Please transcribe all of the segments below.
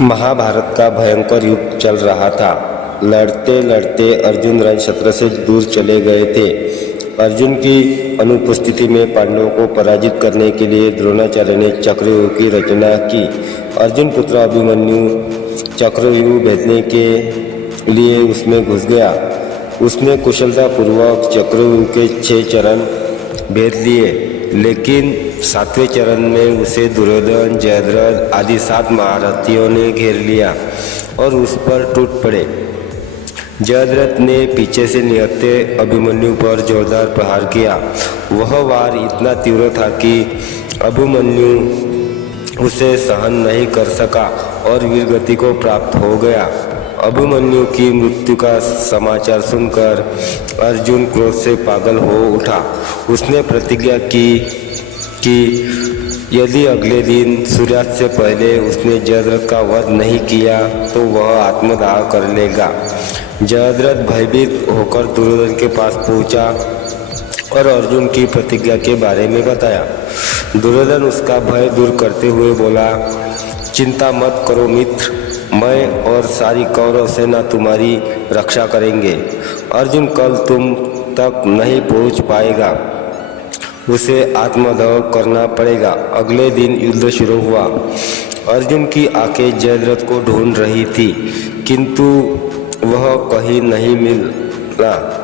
महाभारत का भयंकर युद्ध चल रहा था। लड़ते लड़ते अर्जुन रणक्षेत्र से दूर चले गए थे। अर्जुन की अनुपस्थिति में पांडवों को पराजित करने के लिए द्रोणाचार्य ने चक्रव्यूह की रचना की। अर्जुन पुत्र अभिमन्यु चक्रव्यूह भेदने के लिए उसमें घुस गया। उसने कुशलतापूर्वक चक्रव्यूह के 6 चरण भेद लिए, लेकिन 7वें चरण में उसे दुर्योधन, जयद्रथ आदि 7 महारथियों ने घेर लिया और उस पर टूट पड़े। जयद्रथ ने पीछे से निहत्थे अभिमन्यु पर जोरदार प्रहार किया। वह वार इतना तीव्र था कि अभिमन्यु उसे सहन नहीं कर सका और वीरगति को प्राप्त हो गया। अभिमन्यु की मृत्यु का समाचार सुनकर अर्जुन क्रोध से पागल हो उठा। उसने प्रतिज्ञा की कि यदि अगले दिन सूर्यास्त से पहले उसने जयद्रथ का वध नहीं किया तो वह आत्मदाह कर लेगा। जयद्रथ भयभीत होकर दुर्योधन के पास पहुंचा और अर्जुन की प्रतिज्ञा के बारे में बताया। दुर्योधन उसका भय दूर करते हुए बोला, चिंता मत करो मित्र, मैं और सारी कौरव सेना तुम्हारी रक्षा करेंगे। अर्जुन कल तुम तक नहीं पहुंच पाएगा, उसे आत्मदाह करना पड़ेगा। अगले दिन युद्ध शुरू हुआ। अर्जुन की आंखें जयद्रथ को ढूंढ रही थी, किंतु वह कहीं नहीं मिला।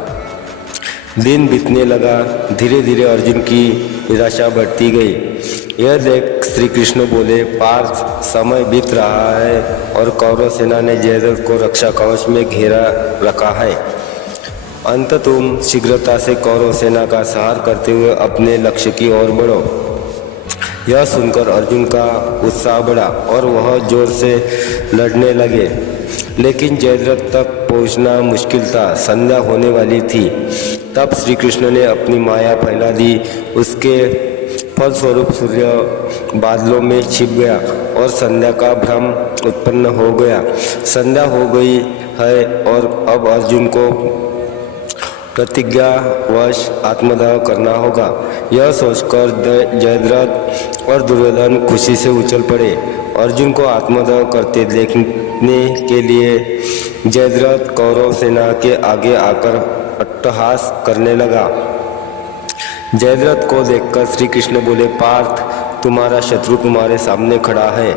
दिन बीतने लगा। धीरे धीरे अर्जुन की निराशा बढ़ती गई। यह देख श्री कृष्ण बोले, पार्थ, समय बीत रहा है और कौरव सेना ने जयद्रथ को रक्षा कवच में घेरा रखा है। अंत तुम शीघ्रता से कौरव सेना का संहार करते हुए अपने लक्ष्य की ओर बढ़ो। यह सुनकर अर्जुन का उत्साह बढ़ा और वह जोर से लड़ने लगे, लेकिन जयद्रथ तक पहुंचना मुश्किल था। संध्या होने वाली थी। तब श्री कृष्ण ने अपनी माया फैला दी। उसके फलस्वरूप सूर्य बादलों में छिप गया और संध्या का भ्रम उत्पन्न हो गया। संध्या हो गई है और अब अर्जुन को प्रतिज्ञावश आत्मदाह करना होगा। यह सोचकर जयद्रथ और दुर्योधन खुशी से उछल पड़े। अर्जुन को आत्मदाह करते देखने के लिए जयद्रथ कौरव सेना के आगे आकर अट्टहास करने लगा। जयद्रथ को देखकर श्री कृष्ण बोले, पार्थ, तुम्हारा शत्रु तुम्हारे सामने खड़ा है।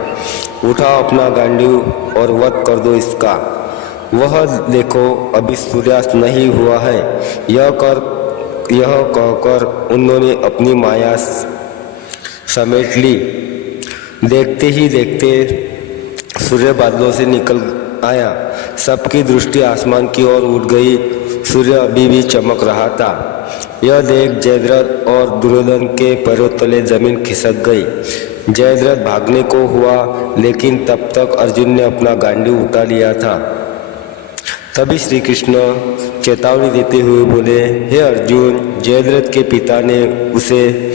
उठाओ अपना गांडीव और वध कर दो इसका। वह देखो, अभी सूर्यास्त नहीं हुआ है। यह कहकर उन्होंने अपनी माया समेट ली। देखते ही देखते सूर्य बादलों से निकल आया। सबकी दृष्टि आसमान की ओर उठ गई। सूर्य अभी भी चमक रहा था। यह देख जयद्रथ और दुर्योधन के पैरों तले जमीन खिसक गई। जयद्रथ भागने को हुआ, लेकिन तब तक अर्जुन ने अपना गांडीव उठा लिया था। तभी श्री कृष्ण चेतावनी देते हुए बोले, हे अर्जुन, जयद्रथ के पिता ने उसे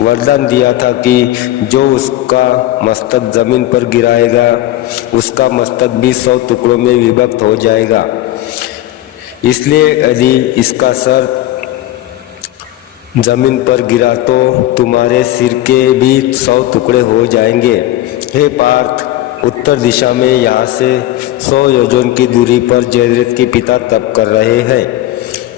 वरदान दिया था कि जो उसका मस्तक जमीन पर गिराएगा उसका मस्तक भी 100 टुकड़ों में विभक्त हो जाएगा। इसलिए यदि इसका सर जमीन पर गिरा तो तुम्हारे सिर के भी 100 टुकड़े हो जाएंगे। हे पार्थ, उत्तर दिशा में यहाँ से 100 योजन की दूरी पर जयद्रथ के पिता तप कर रहे हैं।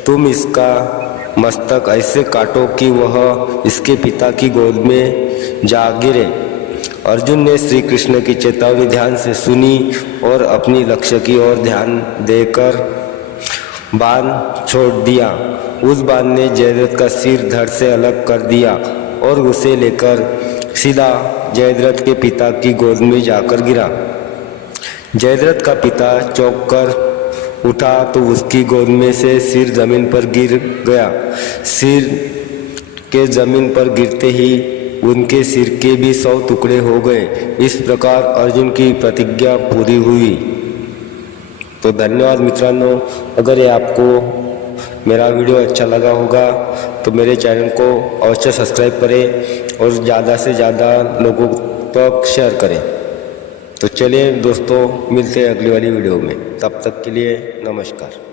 तुम इसका मस्तक ऐसे काटो कि वह इसके पिता की गोद में जा गिरे। अर्जुन ने श्री कृष्ण की चेतावनी ध्यान से सुनी और अपनी लक्ष्य की ओर ध्यान देकर बाण छोड़ दिया। उस बाण ने जयद्रथ का सिर धड़ से अलग कर दिया और उसे लेकर सीधा जयद्रथ के पिता की गोद में जाकर गिरा। जयद्रथ का पिता चौंक कर उठा तो उसकी गोद में से सिर जमीन पर गिर गया। सिर के जमीन पर गिरते ही उनके सिर के भी 100 टुकड़े हो गए। इस प्रकार अर्जुन की प्रतिज्ञा पूरी हुई। तो धन्यवाद मित्रांनो। अगर ये आपको मेरा वीडियो अच्छा लगा होगा तो मेरे चैनल को अवश्य सब्सक्राइब करें और ज़्यादा से ज़्यादा लोगों तक शेयर करें। तो चलिए दोस्तों, मिलते हैं अगली वाली वीडियो में। तब तक के लिए नमस्कार।